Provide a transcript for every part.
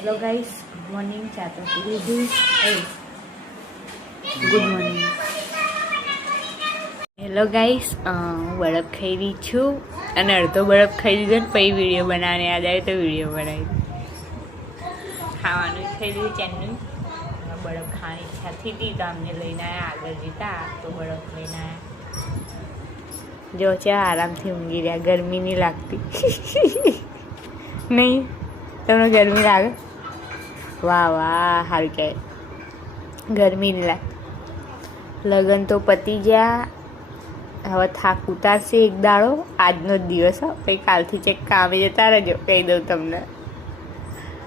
Hello guys, good morning. ચા તો પી લીધી. Good morning. હેલો ગાઈસ, હું બરફ ખાઈ રહી છું અને અડધો બરફ ખાઈ લીધો ને પછી વિડીયો બનાવવાની યાદ આવી તો વિડીયો બનાવી. ખાવાનું ખાઈ લીધું ચેનનું. બરફ ખાવાની ઈચ્છા થઈ હતી તો અમને લઈને આવ્યા. આગળ જતા તો બરફ લઈને આવ્યા. જો છે આરામથી ઊંઘી રહ્યા. ગરમી નહીં લાગતી. નહીં તમને ગરમી લાગે? વાહ વાહ, સારું કહેવાય. ગરમી નહીં લાગે. લગ્ન તો પતી ગયા. હવે થાક ઉતારશે એક દાડો. આજનો જ દિવસ હો. પછી કાલથી ચેક કામે જતા રહેજો, કહી દઉં તમને.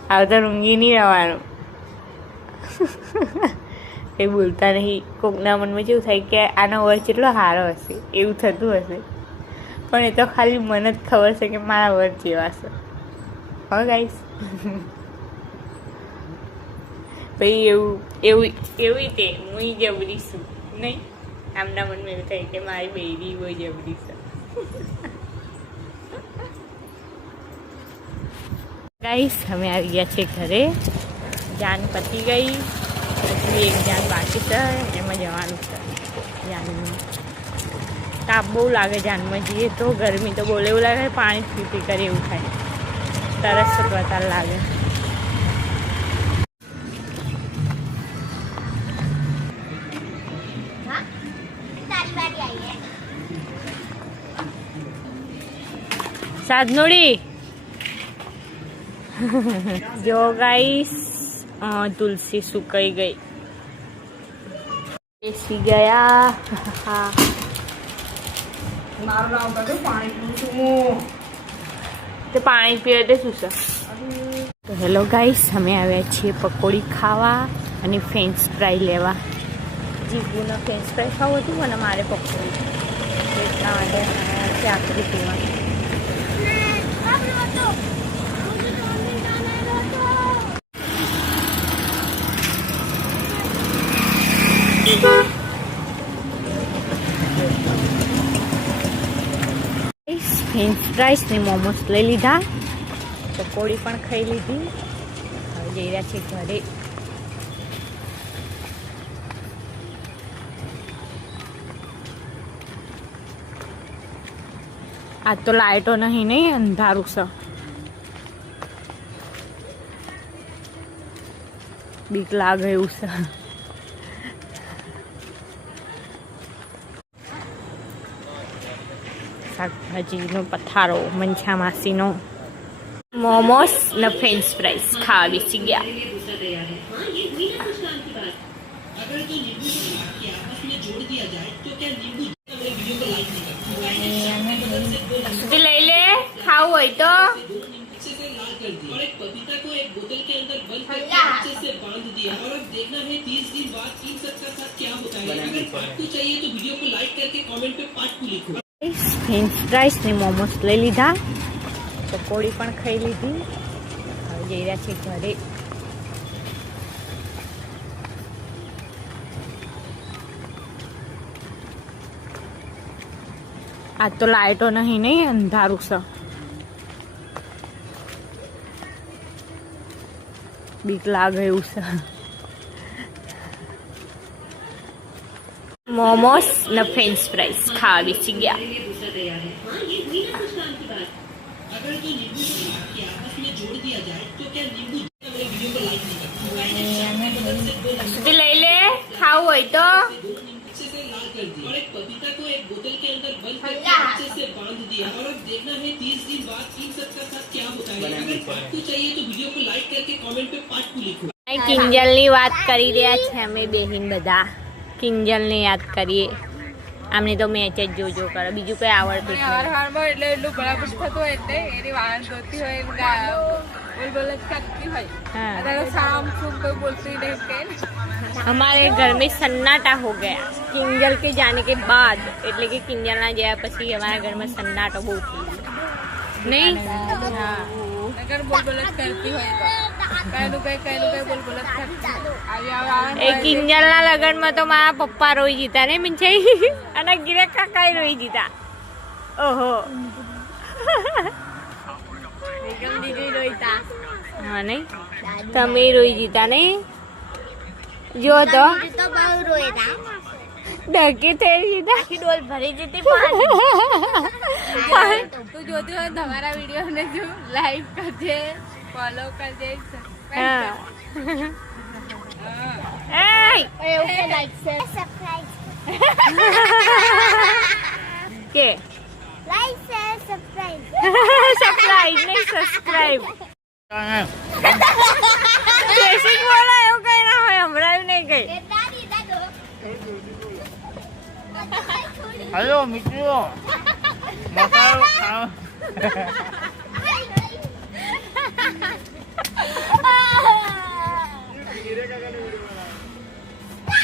હવે તો ઊંઘી નહીં રહેવાનું. એ બોલતા નહીં. કોકના મનમાં કેવું થાય કે આનો અવાજ કેટલો સારો હશે, એવું થતું હશે. પણ એ તો ખાલી મને જ ખબર છે કે મારા અવાજ જેવા છે. હા ગાઈસ. પછી એવું તે હું જબરી છું નહીં. આમના મનમાં એવું થાય કે મારી બેરી બહુ જબરી છે. ગાઈસ, અમે આવી ગયા છે ઘરે. જાન પતી ગઈ. પછી એક જાન બાકી છે, એમાં જવાનું છે. જાનમાં તાપ બહુ લાગે. જાનમાં જઈએ તો ગરમી તો બોલે એવું લાગે, પાણી પી પી કરે એવું થાય. તરસ વધારે લાગે. સાધનોડી જો ગાઈસ, તુલસી સુકાઈ ગઈ. બેસી ગયા. પાણી પીવે તો શું છે? તો હેલો ગાઈસ, અમે આવ્યા છીએ પકોડી ખાવા અને ફ્રેન્ચ ફ્રાય લેવા. જીગુને ફ્રેન્ચ ફ્રાય ખાવું હતું અને મારે પકોડી, એટલા માટે આખરી પીવા. ફ્રેન્ચ ફ્રાઈસ ને મોમોસ લઈ લીધા. પકોડી પણ ખાઈ લીધી. હવે જઈ રહ્યા છે ઘરે. આજ તો લાઇટો નહીં અંધારું છે. બીક લાગે એવું છે. શાકભાજીનો પથારો, મંછા માસીનો. મોમોસ ને ફ્રેન્ચ ફ્રાઈસ ખાવા બેસી ગયા. લઈ લે ખાવું હોય તો. ફ્રેન્ચ ફ્રાઈસ ને મોમોસ લઈ લીધા. પકોડી પણ ખાઈ લીધી. હવે જઈ રહ્યા છે ઘરે. આજ તો લાઇટો નહીં અંધારું છે. બીક લાગે એવું છે. મોમોસ ને ફ્રેન્ચ ફ્રાઈસ ખાવા બેસી ગયા. લઈ લે ખાવું હોય તો. કિંજલની વાત કરી રહ્યા છે અમે બેહીન બધા. કિંજલને યાદ કરીએ. આમને તો મેચ જ જોજો કરે, બીજું કઈ આવડતું એટલે એટલું બરાબર થતું હોય એટલે એની વાહન જોતી હોય બોલ જ કરતી હોય. શામ સુખ કોઈ બોલતી નહીં કે. हमारे घर में सन्नाटा हो गया किंजल के जाने के बाद. એટલે કે કિંજલ ના ગયા પછી हमारे घर में सन्नाटो બહુ થઈ ગયો. નહીં અગર બોલ બોલ જ કરતી હોય તો કઈ બોલ બોલ જ કરતી. એ કિંજલ ના લગનમાં તો મારા પપ્પા રોઈ જીતા ને મીન્સાઈ અને ગિરે કાકા રોઈ જીતા. ઓહો, એકદમ દીદી રોઈતા. હા નહીં તમે રોઈ જીતા નહીં જો તો ડકી થઈ જીતા ડોલ ભરી જતી તું જોતી હોય તમારા વિડીયો ને જો લાઈક કરજે ફોલો કરજે હા કે સબસ્ક્રાઇબ નહીં સબસ્ક્રાઇબ બેસિક બોલો એવું કઈ ના હોય હમણાં નહીં કઈ હેલો મિત્રો મસાલો ખાઓ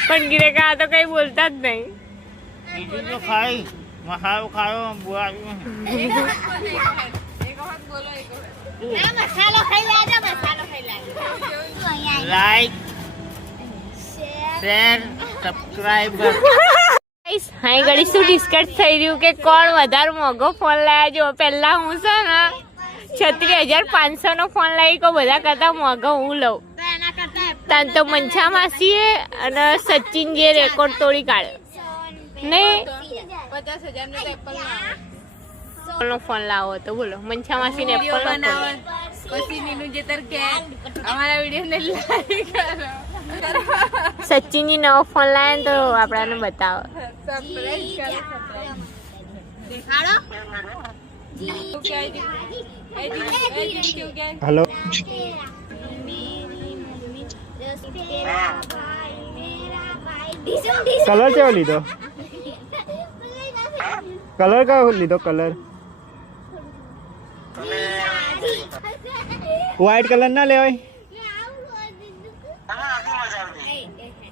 પણ ગીરે કા તો કઈ બોલતા જ નહીં બીજું તો ખાઈ મસાલો ખાયો બુઆ એક વખત બોલો એક વખત મસાલો ખાઈ લેજો લાઈક શેર સબસ્ક્રાઇબ હા ઘડી શું ડિસ્કસ થઈ રહ્યું કે કોણ વધારે મોંઘો ફોન લાવ્યા જો પહેલા હું છે ને 36,500 નો ફોન લાવી કો બધા કરતા મોંઘો હું લઉં તાન તો મંછા માસીએ અને સચિન જે રેકોર્ડ તોડી કાઢ્યો નહીં 50,000 નો એપલ નો ફોન લાવો તો બોલો મંછા માસી ને એપલ નો ફોન પછી નીનું જેતર કે અમારા વિડીયો ને લાઈક કરો સચિનજી નવો ફોન લાવે ને તો આપણાને બતાવો સબસ્ક્રાઇબ કરો દેખાડો શું કહે છે શું કહે હેલો કલર કેવો લીધો કલર કયો લીધો કલર વ્હાઈટ કલર ના લેવાય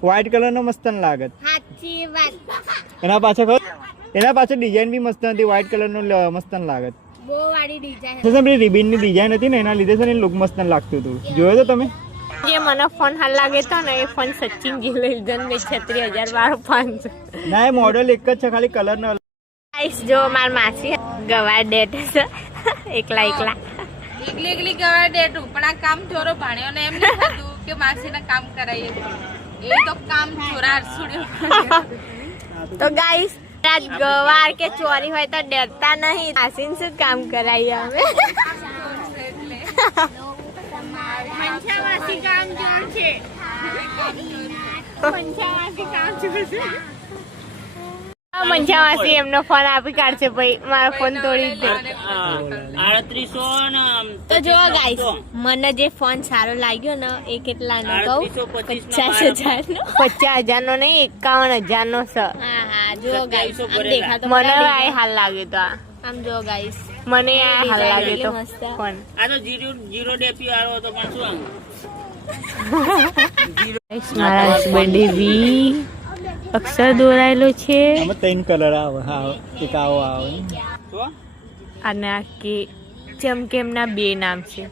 વ્હાઈટ કલર નો મસ્ત લાગત સાચી વાત એના પાછળ ડિઝાઇન બી મસ્ત હતી વ્હાઈટ કલર નો મસ્ત લાગત બહુ વાળી ડિઝાઇન પેલી રિબિન ની ડિઝાઇન હતી ને એના લીધે છે ને લુક મસ્ત લાગતું હતું જોયો તો તમે જે મને ફોન હાલ લાગે તો ને એ ફોન સચિનજી લઈ લીધો ને 36,500 ના એ મોડેલ એક જ છે ખાલી કલર નો ગાઈસ જો માર માસી ગવા ડેટ છે એકલા એકલી ગવા દેતું પણ આ કામ ચોરો ભાણ્યો ને એમ નહીં થતું કે માસીના કામ કરાવીએ એ તો કામ ચોરાર છોડ્યો તો ગાઈસ આજ ગવાર કે ચોરી હોય તો ડરતા નહીં માસીને શું કામ કરાવીએ અમે મંછાવાસી કામ જોર છે મંછાવાસી કામ જોર છે મંછા માસી એમનો ફોન આપી કાઢશે ભાઈ મારો ફોન તોડી દે 3800 તો જો ગાઈસ મને જે ફોન સારો લાગ્યો ને એ કેટલા નો કહું 50,000 નો 50,000 નો નહીં 51,000 નો છે હા જો ગાઈસ આમ દેખાતો મને આ હાલ લાગ્યો તો આમ જો ગાઈસ મને આ હાલ લાગ્યો તો મસ્ત. ફોન આ તો 0 ડેપી વાળો હતો પણ શું મારા હસબન્ડે વી અક્ષર દોરાયેલો છે આમાં 3 કલર આવે હા એક આવો આવે અને આ કે ચમકેમના 2 નામ છે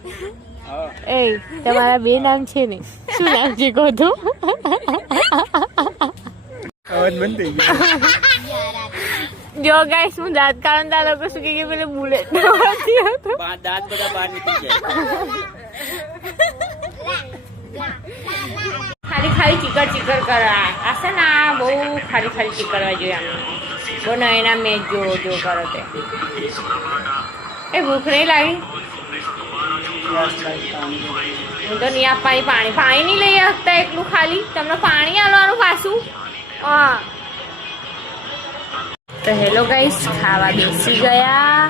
એ તમારા 2 નામ છે ને શું નામ છે કહો તો અવાજ બંધ થઈ ગયો જો ગાઈસ હું દાંત કાઢું તા લોકો શું કે પેલે બુલેટ દોડતી હતો દાંત બધા બહાર નીકળી જાય ખાલી ચીકર કરવા આ છે ને આ બહુ ખાલી ચીકરવા જોઈએ આમ બહુ નયના મેચ જો કરો તે એ ભૂખ નહીં લાગી હું તો નહીં આપવાની પાણી નહીં લઈ શકતા એકલું ખાલી તમને પાણી આલવાનું પાછું હા તો હેલો ગાઈસ ખાવા બેસી ગયા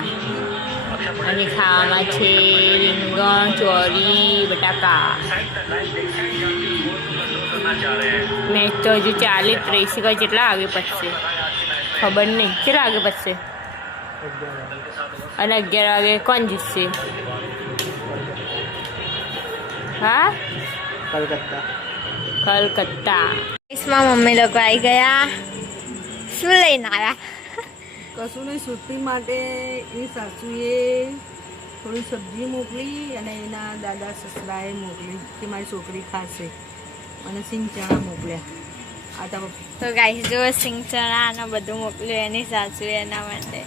અને ખાવામાં છે રીંગણ ચોરી બટાકા મેચ તો હજુ 40-30 કઈ કેટલા આગે પછી ખબર નહીં કેટલા આગે પછી અને 11 વાગે કોણ જીતશે હા કલકત્તા इसमें મમ્મી લોકો આવી ગયા શું લઈને આવ્યા કશું નહીં સુરતી માટે એની સાસુએ થોડી સબ્જી મોકલી અને એના દાદા સસરાએ મોકલી કે મારી છોકરી ખાશે અને સિંગ ચણા મોકલ્યા આ તો તો ગાઈસ જો સિંગ ચણા ને બધું મોકલ્યું એની સાસુએ એના માટે